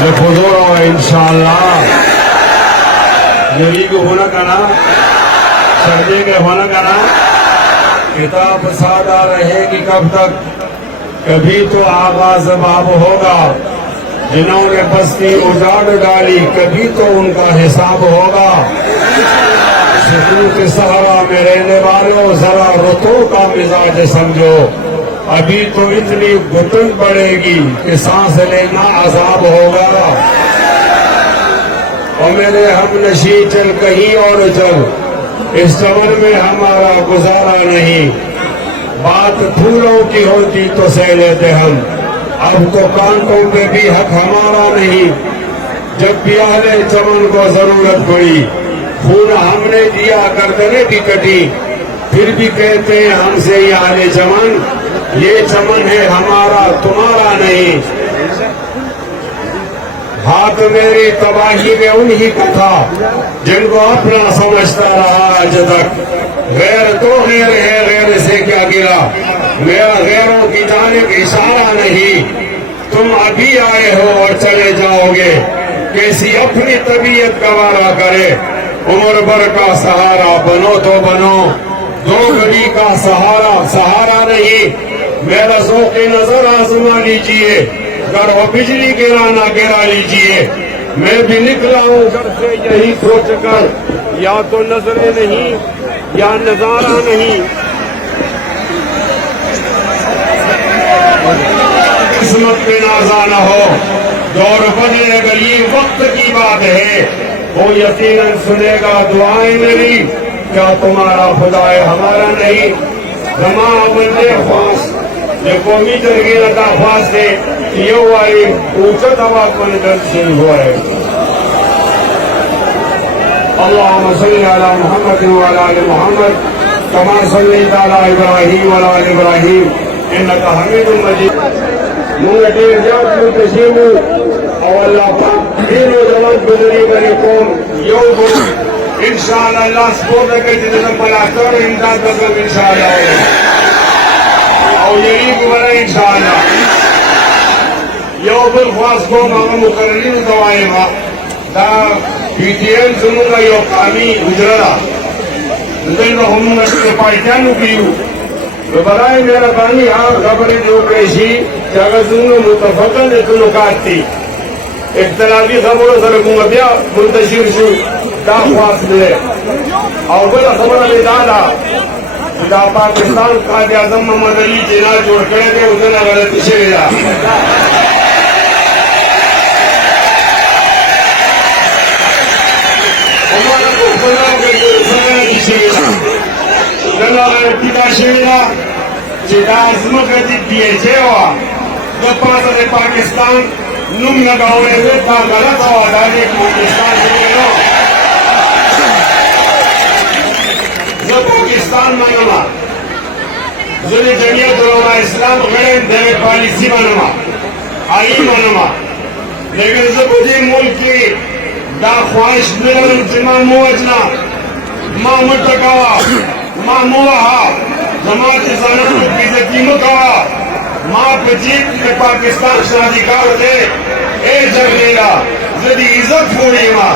لخضوع انشاءاللہ یریگ ہونا کنا سردے کے ہونا کنا کتاب سادہ رہے گی کب تک کبھی تو آغاز باب ہوگا جنہوں نے بستی اجاڑ ڈالی کبھی تو ان کا حساب ہوگا سکون کے سہارا میں رہنے والوں ذرا رتوں کا مزاج سمجھو ابھی تو اتنی گھٹن پڑے گی کہ سانس لینا عذاب ہوگا اور میرے ہم نشی چل کہیں اور چل اس چمن میں ہمارا گزارا نہیں بات پھولوں کی ہوتی تو سہ لیتے ہم اب تو کانٹوں پہ بھی حق ہمارا نہیں جب بھی اہل چمن کو ضرورت پڑی خون ہم نے دیا گردنیں بھی کٹی پھر بھی کہتے ہیں ہم سے یہ اہل چمن یہ چمن ہے ہمارا تمہارا نہیں ہاتھ میری تباہی میں انہی کا تھا جن کو اپنا سمجھتا رہا آج تک غیر تو غیر ہے غیر سے کیا گرا میرا غیروں کی جانب اشارہ نہیں تم ابھی آئے ہو اور چلے جاؤ گے کیسی اپنی طبیعت گوارا کرے عمر بھر کا سہارا بنو تو بنو دو گلی کا سہارا نہیں میرا ذوق نظر آزما لیجئے اگر وہ بجلی گرانا گرا لیجئے میں بھی نکلا ہوں گھر سے یہی سوچ کر یا تو نظریں نہیں یا نظارہ نہیں قسمت پہ نازا نہ ہو دور بدلے گا یہ وقت کی بات ہے وہ یقیناً سنے گا دعائیں میری کیا تمہارا خدا ہے ہمارا نہیں زمان بندے خواص یہ قومی جرگی لگا خواص ہے یہ وائی اوچت ہوا کن درشن ہوا ہے اللہم صلی علی محمد وعلی آل محمد کما صلیت علی ابراہیم وعلی آل ابراہیم انکا حمید مجید مونگا دیر جات منتشیمو اور اللہ پاک دین و جوان گزری بنی قوم یوم انشاءاللہ اللہ سپورٹ کے جنہوں پلاستر امداد بسم انشاءاللہ اور یہی گورا انشاءاللہ یو بالخواست کو ماما مقررین دوائے ما دا پی ٹی این سنوں گا یو قامی اجرلا دن با ہم نشکر پائیتانو کیو برائے میرا قامی خبری جو پیشی جاگا سنوں متفقن اتنو کاتی اختلافی خبروں سرکوں بیا منتشر شو دا خواست ملے اور بلا خبر میں دادا دا پاکستان قائد اعظم محمد علی جناح جوڑ کرے تھے ادھر غلطی سے ملا ہمارا کو بنا کے سمجھنا چاہیے جنا ابتدا شیلا جدا عظمت دی دیے ہوا جب پاس پاکستان نم لگاوے ہوئے تھا غلط ہوا دانے پاکستان سے پاکستان منما ذلی جمعیت علماء اسلام غیر دے پالیسی منما آئی منما لیکن زبودی ملک کی دا خواہش ملن جمع موجنا ما متقوا ما موہا جماعت زانت بیزتی مکوا ما پجیب پاکستان شادی کار دے اے جگلیلا زدی عزت پوری ما